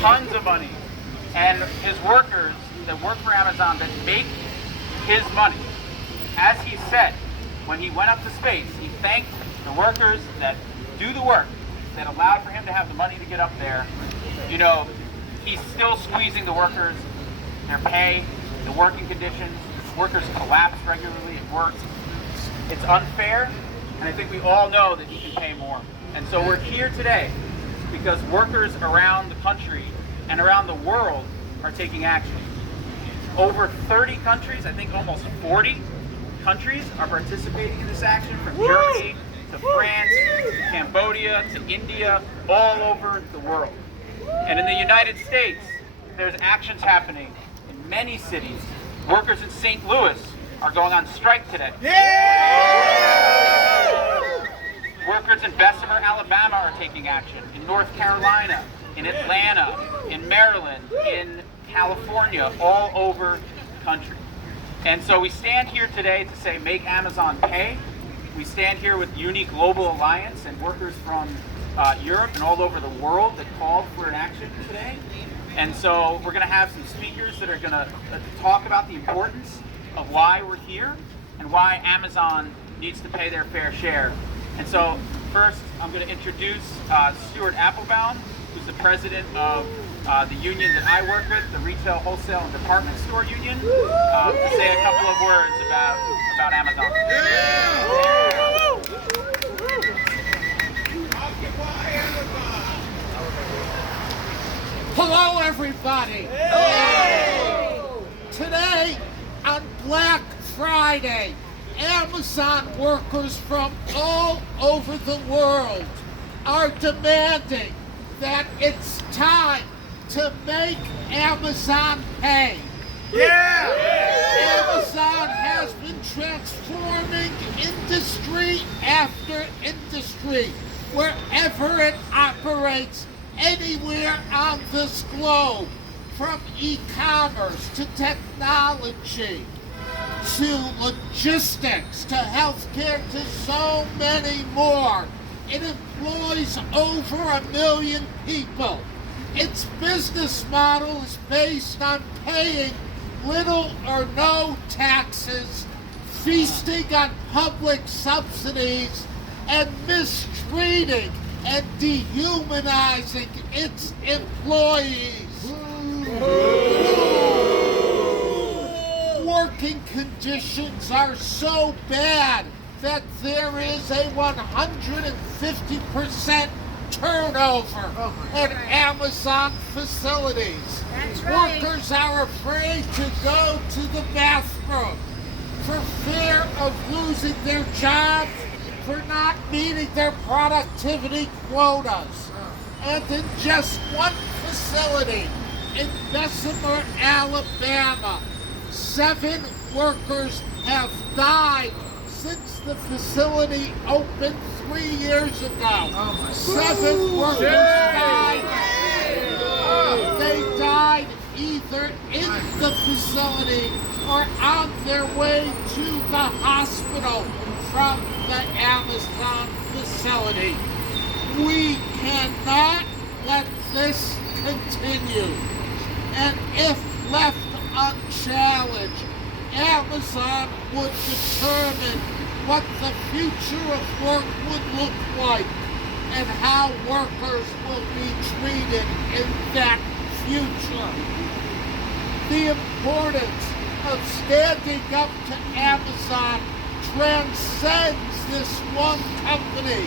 tons of money. And his workers that work for Amazon that make his money, as he said, when he went up to space, he thanked the workers that do the work, that allowed for him to have the money to get up there. You know, he's still squeezing the workers, their pay, the working conditions. Workers collapse regularly at work. It's unfair, and I think we all know that he can pay more. And so we're here today because workers around the country and around the world are taking action. Over 30 countries, I think almost 40 countries are participating in this action, from Germany to France, to Cambodia, to India, all over the world. And in the United States, there's actions happening in many cities. Workers in St. Louis are going on strike today. Workers in Bessemer, Alabama are taking action. In North Carolina, in Atlanta, in Maryland, in California, all over the country. And so we stand here today to say, make Amazon pay. We stand here with Uni Global Alliance and workers from Europe and all over the world that called for an action today. And so we're going to have some speakers that are going to talk about the importance of why we're here and why Amazon needs to pay their fair share. And so first, I'm going to introduce Stuart Applebaum, who's the president of the union that I work with, the Retail, Wholesale, and Department Store Union, to say a couple of words about Amazon. Hello, everybody. Hello. Today, on Black Friday, Amazon workers from all over the world are demanding that it's time to make Amazon pay. Yeah! Amazon has been transforming industry after industry, wherever it operates, anywhere on this globe, from e-commerce to technology to logistics to healthcare to so many more. It employs over 1 million people. Its business model is based on paying little or no taxes, feasting on public subsidies, and mistreating and dehumanizing its employees. Working conditions are so bad that there is a 150% turnover at Amazon facilities. That's right. Workers are afraid to go to the bathroom for fear of losing their jobs, for not meeting their productivity quotas. And in just one facility in Bessemer, Alabama, 7 workers have died since the facility opened 3 years ago. 7 workers died. They died either in the facility or on their way to the hospital from the Amazon facility. We cannot let this continue. And if left unchallenged, Amazon would determine what the future of work would look like and how workers will be treated in that future. The importance of standing up to Amazon transcends this one company.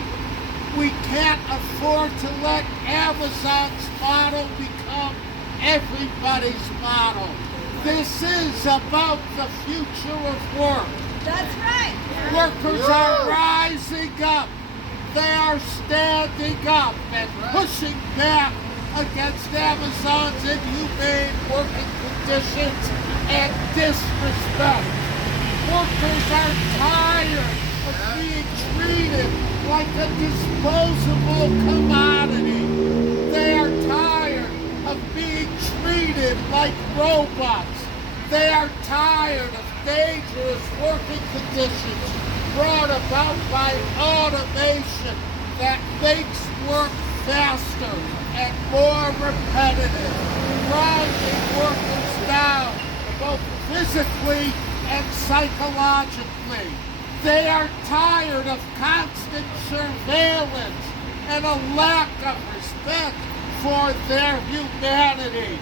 We can't afford to let Amazon's model become everybody's model. This is about the future of work. That's right. Workers are rising up. They are standing up and pushing back against Amazon's inhumane working conditions and disrespect. Workers are tired of being treated like a disposable commodity. They are tired of being treated like robots. They are tired of dangerous working conditions brought about by automation that makes work faster, and more repetitive, grinding workers down, both physically and psychologically. They are tired of constant surveillance and a lack of respect for their humanity.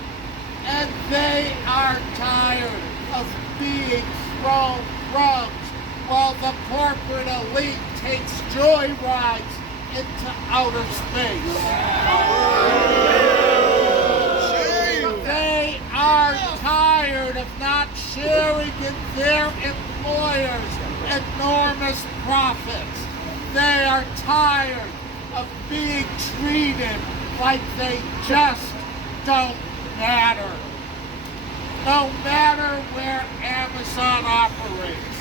And they are tired of being thrown crumbs while the corporate elite takes joyrides into outer space. They are tired of not sharing in their employers' enormous profits. They are tired of being treated like they just don't matter. No matter where Amazon operates,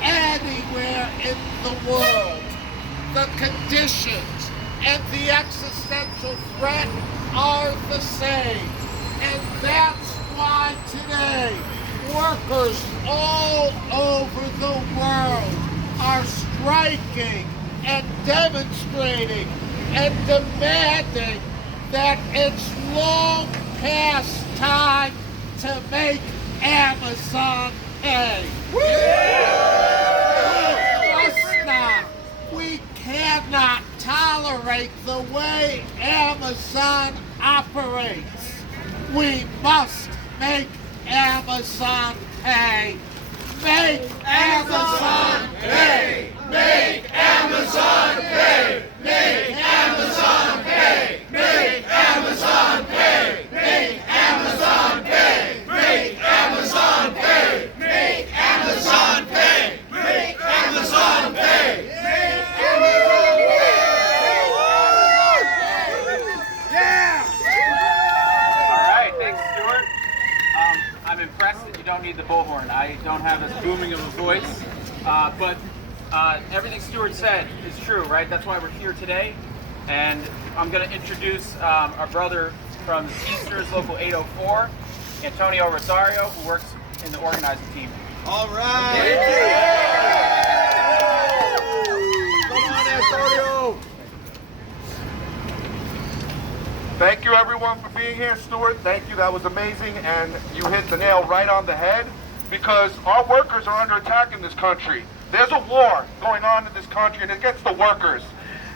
anywhere in the world, the conditions and the existential threat are the same. And that's why today, workers all over the world are striking and demonstrating and demanding that it's long past time to make Amazon pay. We cannot tolerate the way Amazon operates. We must make Amazon pay. Make Amazon pay. Make Amazon pay. Make Amazon pay. Make Amazon pay. Make Amazon pay. Make Amazon pay. Make Amazon pay. Make Amazon pay. I'm impressed that you don't need the bullhorn. I don't have as booming of a voice, but everything Stuart said is true, right? That's why we're here today. And I'm going to introduce our brother from the Teamsters Local 804, Antonio Rosario, who works in the organizing team. All right. Come on, Antonio. Thank you everyone for being here, Stuart. Thank you, that was amazing, and you hit the nail right on the head because our workers are under attack in this country. There's a war going on in this country and it gets the workers.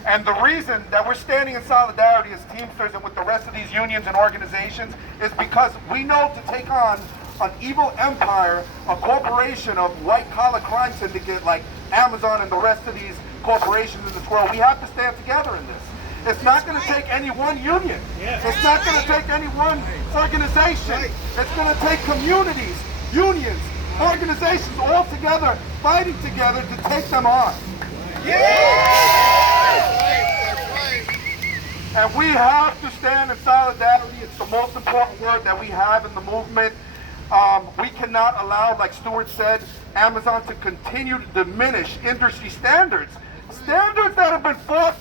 And the reason that we're standing in solidarity as Teamsters and with the rest of these unions and organizations is because we know to take on an evil empire, a corporation of white-collar crime syndicate like Amazon and the rest of these corporations in this world, we have to stand together in this. It's not going to take any one union. It's not going to take any one organization. It's going to take communities, unions, organizations all together, fighting together to take them on. And we have to stand in solidarity. It's the most important word that we have in the movement. We cannot allow, like Stuart said, Amazon to continue to diminish industry standards. Standards that have been fought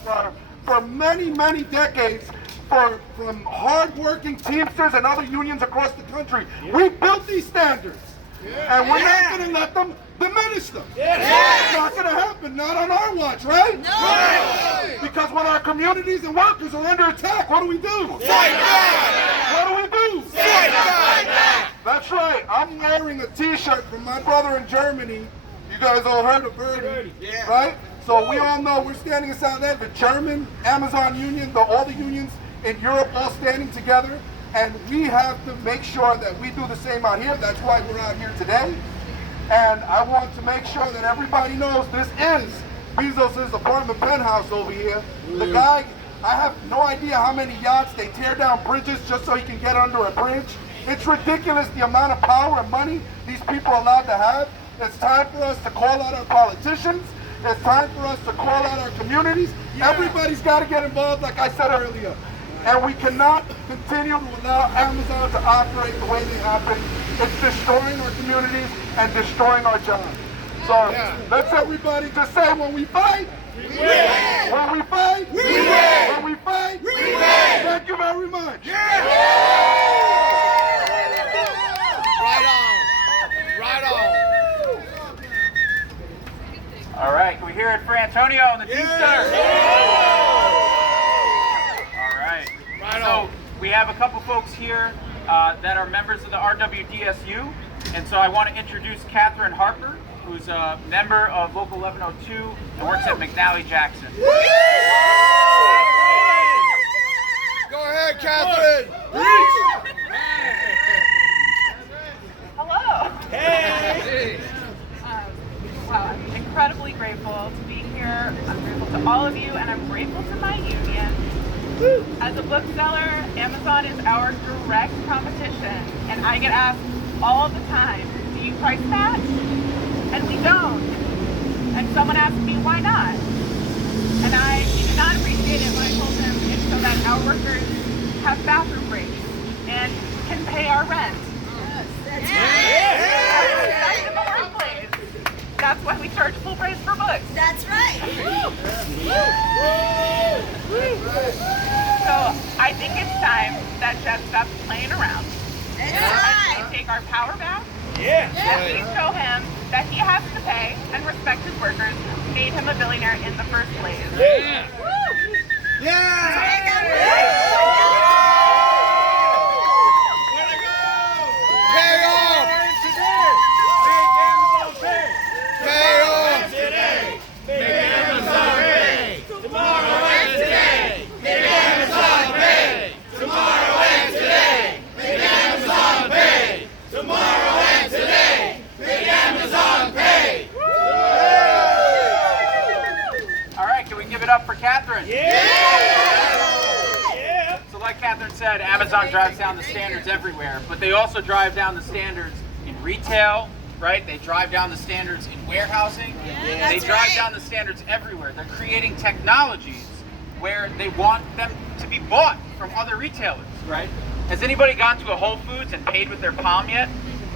for many, many decades from hard-working Teamsters and other unions across the country. We built these standards, and we're not going to let them diminish them. It's not going to happen, not on our watch, right? No! Because when our communities and workers are under attack, what do we do? Fight back! What do we do? Fight back! That's right. I'm wearing a T-shirt from my brother in Germany. You guys all heard of Verdi, right? So we all know we're standing inside that, the German Amazon union, all the unions in Europe all standing together, and we have to make sure that we do the same out here. That's why we're out here today. And I want to make sure that everybody knows this is Bezos' apartment penthouse over here. The guy, I have no idea how many yachts they tear down bridges just so he can get under a bridge. It's ridiculous the amount of power and money these people are allowed to have. It's time for us to call out our politicians. It's time for us to call out our communities. Everybody's got to get involved, like I said earlier. And we cannot continue to allow Amazon to operate the way they have been. It's destroying our communities and destroying our jobs. So let's everybody just say, when we fight, we win. When we fight, we win. When we fight, we win. Thank you very much. Right on. Right on. All right, can we hear it for Antonio and the Teamsters? All right. Right So, folks here that are members of the RWDSU, and so I want to introduce Catherine Harper, who's a member of Local 1102 and works at McNally Jackson. Go ahead, Catherine. Hello. Hey. Wow, I'm incredibly grateful to be here. I'm grateful to all of you, and I'm grateful to my union. As a bookseller, Amazon is our direct competition, and I get asked all the time, do you price match? And we don't. And someone asked me, why not? And I did not appreciate it when I told them it's so that our workers have bathroom breaks and can pay our rent. That's in the workplace. That's why we charge full price for books. That's right. So I think it's time that Jeff stops playing around. That's And right. we take our power back. Yeah. And we show him that he has to pay and respect his workers who made him a billionaire in the first place. Yeah. Pay off. Pay off. Make Amazon pay. Tomorrow and today. Make Amazon pay. Tomorrow and today. Make Amazon pay. Tomorrow and today. Make Amazon pay. All right, can we give it up for Catherine? Yeah. So like Catherine said, Amazon drives down the standards everywhere, but they also drive down the standards in retail, right? They drive down the standards in warehousing. They that's drive right. down the standards everywhere. They're creating technologies where they want them to be bought from other retailers, right? Has anybody gone to a Whole Foods and paid with their palm yet?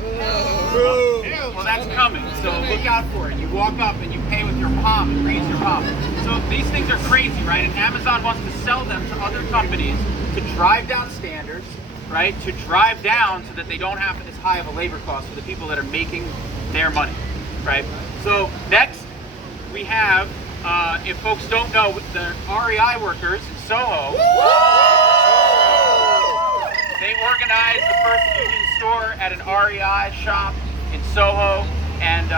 Well, that's coming, so look out for it. You walk up and you pay with your palm and raise your palm. So these things are crazy, right? And Amazon wants to sell them to other companies to drive down standards, right? To drive down so that they don't have as high of a labor cost for the people that are making their money, right? So next, we have, if folks don't know, the REI workers in Soho. They organized the first union store at an REI shop in Soho, and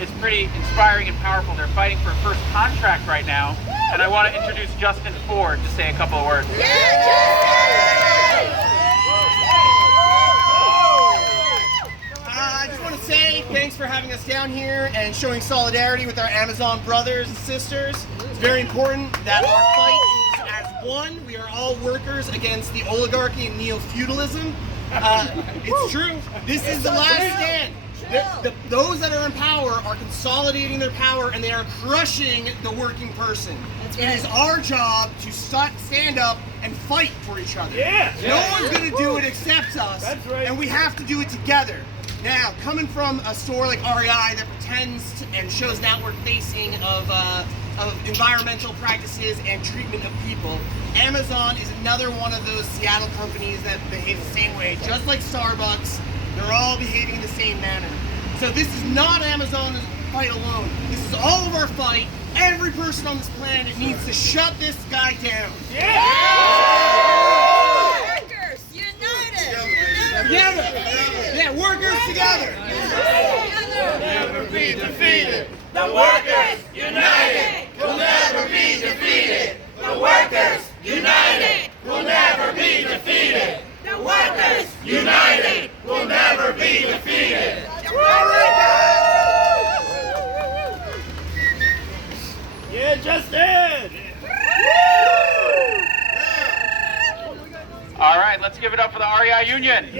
it's pretty inspiring and powerful. They're fighting for a first contract right now, and I want to introduce Justin Ford to say a couple of words. I just want to say thanks for having us down here and showing solidarity with our Amazon brothers and sisters. It's very important that our fight is as one. We are all workers against the oligarchy and neo-feudalism. It's true. This is the last stand. Those that are in power are consolidating their power, and they are crushing the working person. It is our job to stand up and fight for each other. No one's going to do it except us. That's right. And we have to do it together. Now, coming from a store like REI that pretends to, and shows an outward facing of environmental practices and treatment of people, Amazon is another one of those Seattle companies that behave the same way. Just like Starbucks, they're all behaving in the same manner. So this is not Amazon's fight alone. This is all of our fight. Every person on this planet needs to shut this guy down. Workers united. Together. Yeah, workers together. Never be defeated. The workers united will never be defeated. The workers united will never be defeated. The workers united will never be defeated. Yeah, Justin. All right, let's give it up for the REI Union.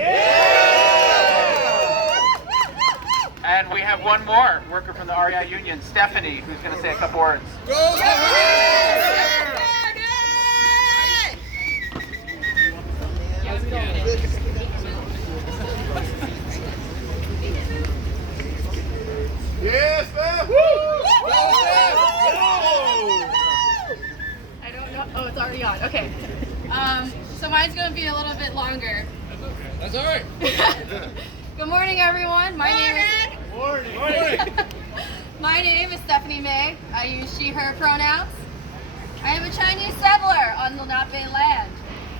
And we have one more worker from the REI Union, Stephanie, who's going to say a couple words. Yes, man. I don't know. Oh, it's already on. Okay. So mine's going to be a little bit longer. That's all right. Good morning, everyone. My name is Stephanie May. I use she, her pronouns. I am a Chinese settler on Lenape land.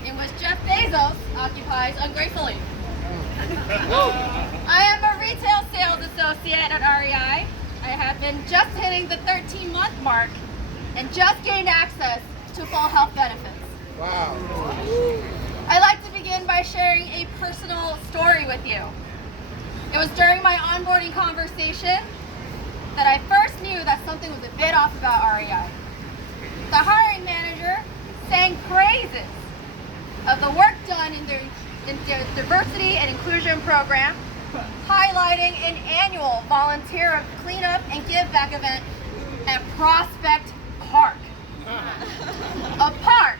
in which Jeff Bezos occupies ungratefully. I am a retail sales associate at REI. I have been just hitting the 13-month mark and just gained access to full health benefits. Wow. I'd like to begin by sharing a personal story with you. It was during my onboarding conversation that I first knew that something was a bit off about REI. The hiring manager sang praises of the work done in their diversity and inclusion program, highlighting an annual volunteer cleanup and give back event at Prospect Park. A park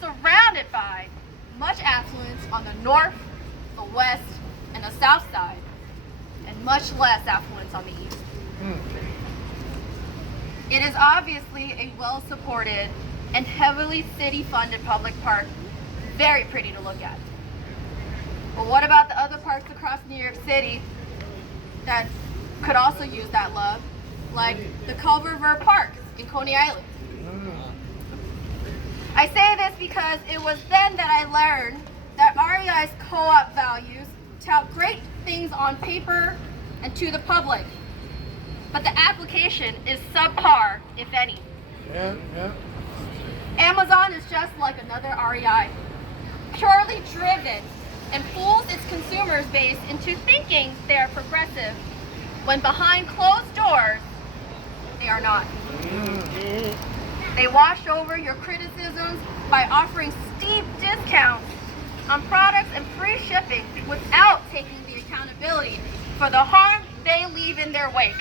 surrounded by much affluence on the north, the west, and the south side, and much less affluence on the east. It is obviously a well-supported and heavily city-funded public park, very pretty to look at. But what about the other parks across New York City that could also use that love, like the Culver River Park in Coney Island? I say this because it was then that I learned that REI's co-op values tout great things on paper and to the public, but the application is subpar, if any. Yeah. Amazon is just like another REI, purely driven and fools its consumers base into thinking they are progressive, when behind closed doors, they are not. They wash over your criticisms by offering steep discounts on products and free shipping without taking the accountability for the harm they leave in their wake.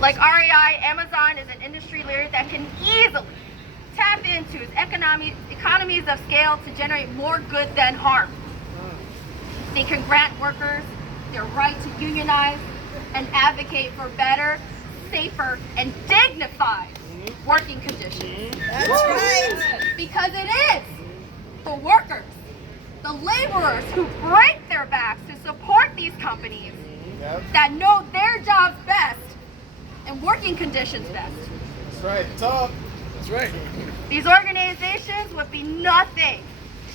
Like REI, Amazon is an industry leader that can easily tap into its economies of scale to generate more good than harm. They can grant workers their right to unionize and advocate for better, safer, and dignified working conditions. That's right. Because it is the workers, the laborers who break their backs to support these companies that know their jobs best and working conditions best. That's right. Talk. That's right. These organizations would be nothing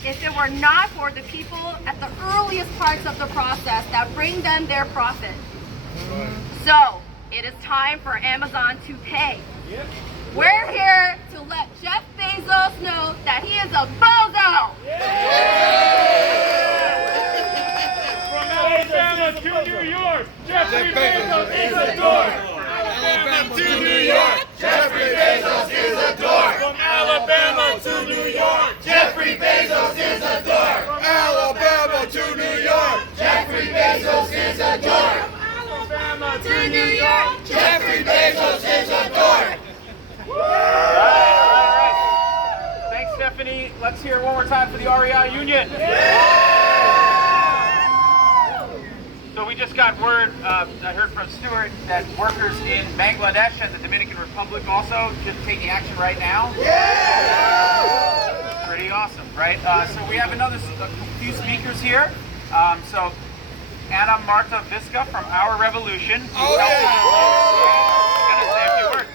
if it were not for the people at the earliest parts of the process that bring them their profit. So, it is time for Amazon to pay. We're here to let Jeff Bezos know that he is a bozo! From Alabama to New York, Jeffrey Bezos is a dork. Alabama to New York, Jeffrey Bezos is a dork. From Alabama to New York, Jeffrey Bezos is a dork. From Alabama to New York, Jeffrey Bezos is a dork. From Alabama to New York, Jeffrey Bezos is a dork. All right. Thanks, Stephanie. Let's hear it one more time for the REI Union. So we just got word, I heard from Stuart, that workers in Bangladesh and the Dominican Republic also just taking action right now. Pretty awesome, right? So we have a few speakers here. So Anna Marta Visca from Our Revolution. Oh, yeah. Gonna say a few words.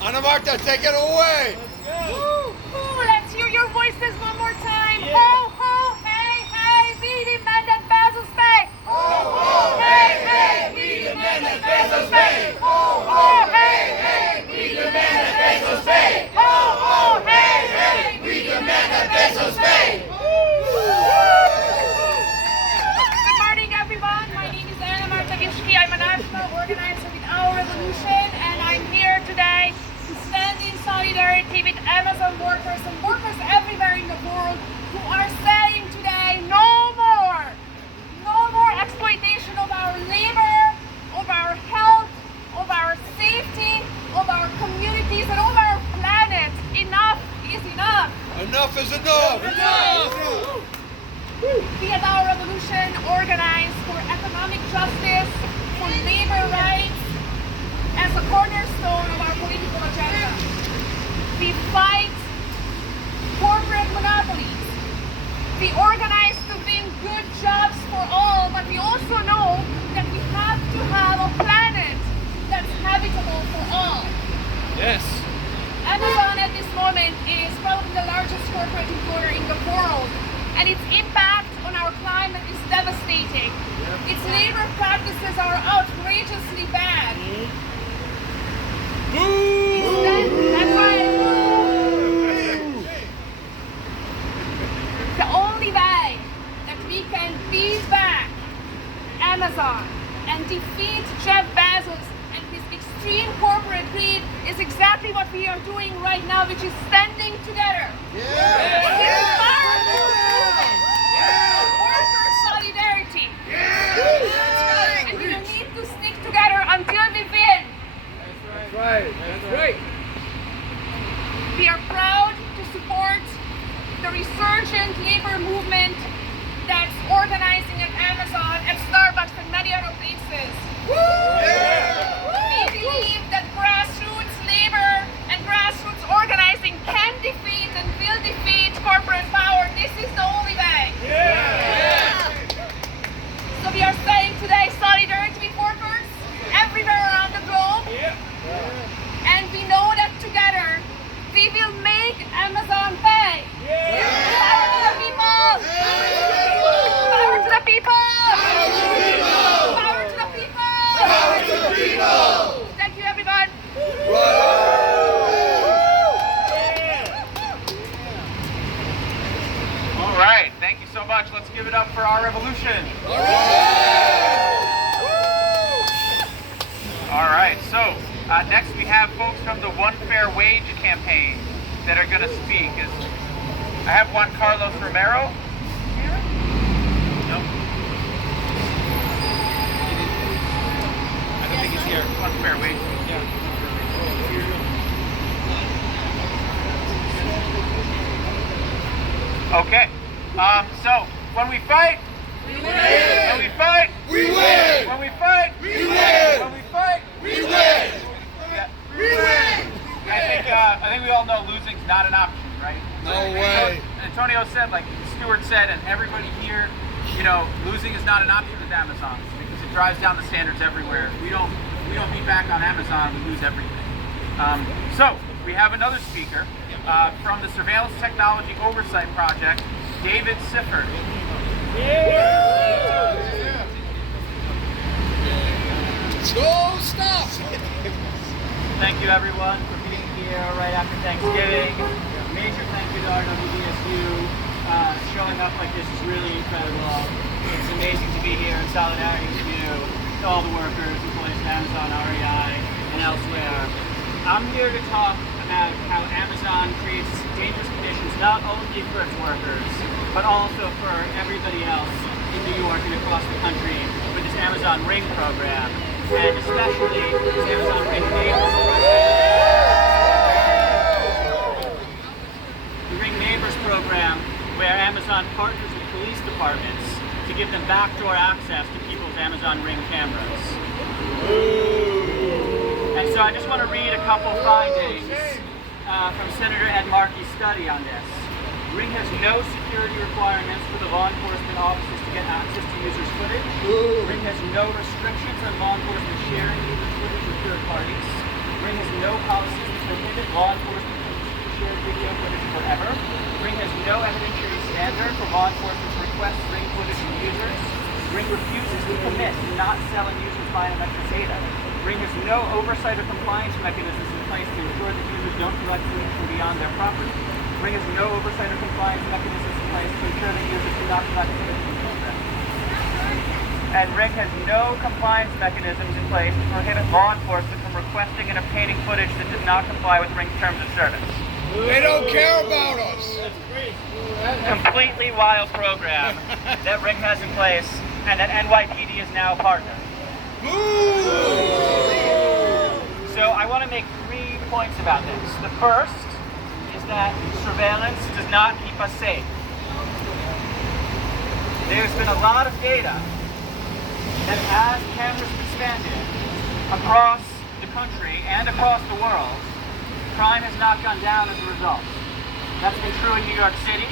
Anna Marta, take it away. Let's hear your voices one more time. Ho, ho, hey, hey, we demand that Bezos pay. Ho, ho, hey, hey, we demand that Bezos pay. Ho, ho, hey, hey, we demand that Bezos pay. Ho, ho, hey, hey, we demand that Bezos pay. Good morning, everyone. My name is Anna Marta Visca. I'm a national organizer with Our Revolution, and I'm here today to stand in solidarity with Amazon workers and workers everywhere in the world who are saying today no more exploitation of our labor, of our health, of our safety, of our communities, and of our planet. Enough is enough. Enough is enough. We at Our Revolution organize for economic justice, for labor rights, as a cornerstone of our political agenda. We fight corporate monopolies. We organize to win good jobs for all, but we also know that we have to have a planet that's habitable for all. Yes. Amazon at this moment is probably the largest corporate employer in the world, and its impact on our climate is devastating. Its labor practices are outrageously bad. That's right. The only way that we can beat back Amazon and defeat Jeff Bezos and his extreme corporate greed is exactly what we are doing right now, which is standing together. This is powerful movement. Worker solidarity. And we will need to stick together until we win. That's right. We are proud to support the resurgent labor movement that's organizing at Amazon, at Starbucks, and many other places. We believe that grassroots labor and grassroots organizing can defeat and will defeat corporate power. This is the only way. So we are saying today solidarity with workers everywhere around the globe. And we know that together we will make Amazon pay. Power to the people! Power to the people! Power to the people! Thank you, everyone. All right, thank you so much. Let's give it up for our revolution. All right, so next we have folks from the One Fair Wage campaign that are going to speak. I have Juan Carlos Romero. No. I don't think he's here. One Fair Wage. Okay. So when we fight, we win. When we fight, we win. When we fight, we win. When we fight, we win. Yeah. We win. I think we all know losing's not an option, right? No way. Antonio said, like Stuart said, and everybody here, losing is not an option with Amazon because it drives down the standards everywhere. We don't beat back on Amazon, we lose everything. So we have another speaker from the Surveillance Technology Oversight Project, David Sifford. Go stop! Thank you everyone for being here right after Thanksgiving. Major thank you to RWDSU. Showing up like this is really incredible. It's amazing to be here in solidarity with you, to all the workers, employees of Amazon, REI, and elsewhere. I'm here to talk about how Amazon creates dangerous conditions not only for its workers, but also for everybody else in New York and across the country with this Amazon Ring program, and especially this Amazon Ring Neighbors program. The Ring Neighbors program, where Amazon partners with police departments to give them backdoor access to people's Amazon Ring cameras. And so I just want to read a couple findings from Senator Ed Markey's study on this. Ring has no security requirements for the law enforcement officers to get access to users' footage. Ring has no restrictions on law enforcement sharing users' footage with third parties. Ring has no policies that prohibit law enforcement from sharing video footage forever. Ring has no evidentiary standard for law enforcement's request Ring footage from users. Ring refuses to commit to not selling users biometric data. Ring has no oversight or compliance mechanisms in place to ensure that users don't collect footage from beyond their property. Ring has no oversight or compliance mechanisms in place to ensure that users do not collect footage from children. And Ring has no compliance mechanisms in place to prohibit law enforcement from requesting and obtaining footage that does not comply with Ring's terms of service. They don't care about us. Completely wild program that Ring has in place and that NYPD is now a partner. So I want to make 3 points about this. The first is that surveillance does not keep us safe. There's been a lot of data that as cameras have expanded across the country and across the world, crime has not gone down as a result. That's been true in New York City.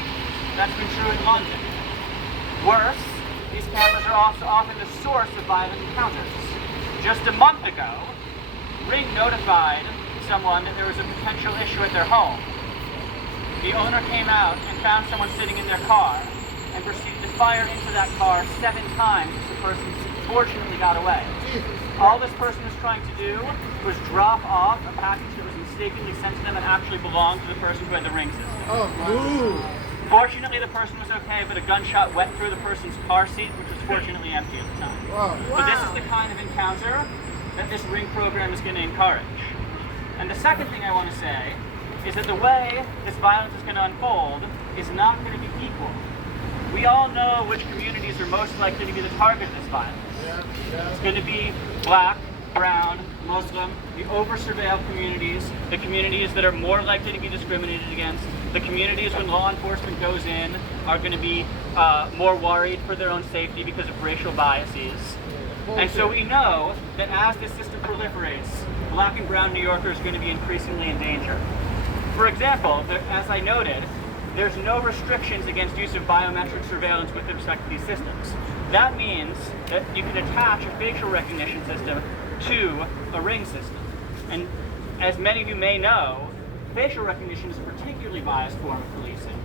That's been true in London. Worse, these cameras are also often the source of violent encounters. Just a month ago, Ring notified someone that there was a potential issue at their home. The owner came out and found someone sitting in their car and proceeded to fire into that car 7 times as the person fortunately got away. All this person was trying to do was drop off a package that was mistakenly sent to them and actually belonged to the person who had the ring system. Oh, wow. Fortunately, the person was okay, but a gunshot went through the person's car seat, which was fortunately empty at the time. Wow. But this is the kind of encounter that this ring program is going to encourage. And the second thing I want to say is that the way this violence is going to unfold is not going to be equal. We all know which communities are most likely to be the target of this violence. It's going to be black, brown, Muslim, the over-surveilled communities, the communities that are more likely to be discriminated against, the communities when law enforcement goes in are going to be more worried for their own safety because of racial biases. And so we know that as this system proliferates, black and brown New Yorkers are going to be increasingly in danger. For example, as I noted, there's no restrictions against use of biometric surveillance with respect to these systems. That means that you can attach a facial recognition system to a ring system. And as many of you may know, facial recognition is a particularly biased form of policing.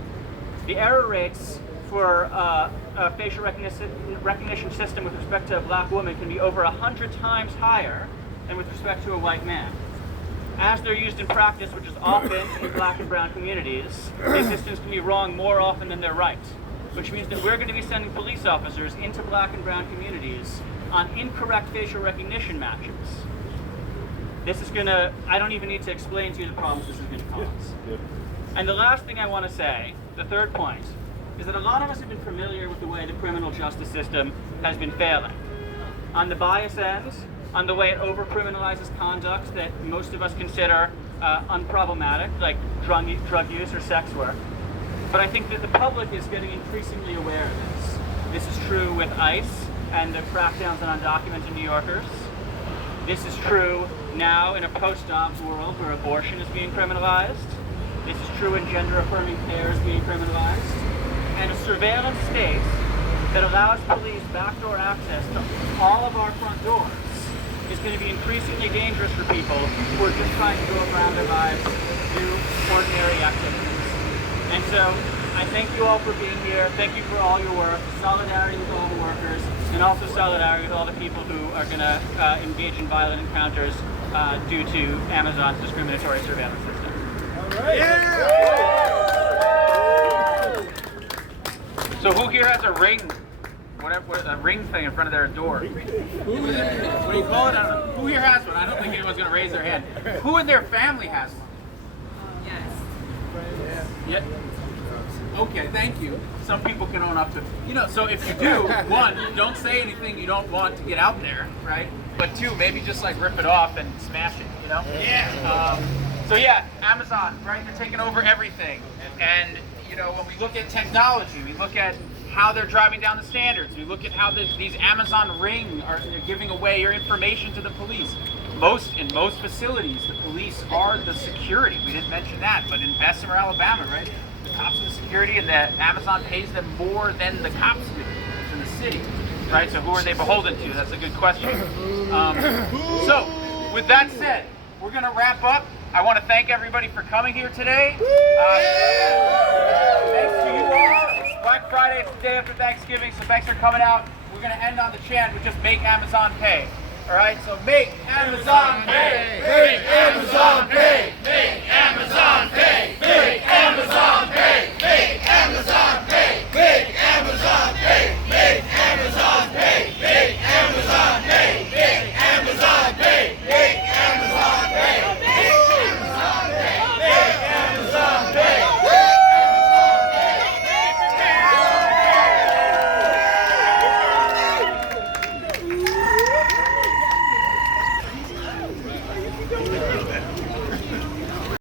The error rates for a facial recognition system with respect to a black woman can be over 100 times higher than with respect to a white man. As they're used in practice, which is often in black and brown communities, these systems can be wrong more often than they're right, which means that we're going to be sending police officers into black and brown communities on incorrect facial recognition matches. This is going to, I don't even need to explain to you the problems this is going to cause. And the last thing I want to say, the third point, is that a lot of us have been familiar with the way the criminal justice system has been failing. On the bias end, on the way it over-criminalizes conduct that most of us consider unproblematic, like drug use or sex work. But I think that the public is getting increasingly aware of this. This is true with ICE and the crackdowns on undocumented New Yorkers. This is true now in a post-Dobbs world where abortion is being criminalized. This is true in gender-affirming care is being criminalized. And a surveillance state that allows police backdoor access to all of our front doors is going to be increasingly dangerous for people who are just trying to go around their lives, do ordinary activities. And so I thank you all for being here. Thank you for all your work. Solidarity with all the workers, and also solidarity with all the people who are going to engage in violent encounters due to Amazon's discriminatory surveillance system. All right. So who here has a ring? A ring thing in front of their door. What do you call it? I don't know. Who here has one? I don't think anyone's going to raise their hand. Who in their family has one? Yes. Yeah. Okay, thank you. Some people can own up to, so if you do, one, don't say anything you don't want to get out there, right? But two, maybe just like rip it off and smash it, Yeah. So yeah, Amazon, right? They're taking over everything. And, when we look at technology, we look at how they're driving down the standards. We look at how these Amazon Ring are giving away your information to the police. In most facilities, the police are the security. We didn't mention that, but in Bessemer, Alabama, right? The cops are the security, and that Amazon pays them more than the cops do in the city, right? So who are they beholden to? That's a good question. So with that said, we're going to wrap up. I want to thank everybody for coming here today. Thanks to you all. It's Black Friday, it's the day after Thanksgiving, so thanks for coming out. We're going to end on the chant with just Make Amazon Pay. All right, so Make Amazon Pay! Make Amazon pay! Make Amazon pay! Make Amazon pay! Make Amazon pay! Make Amazon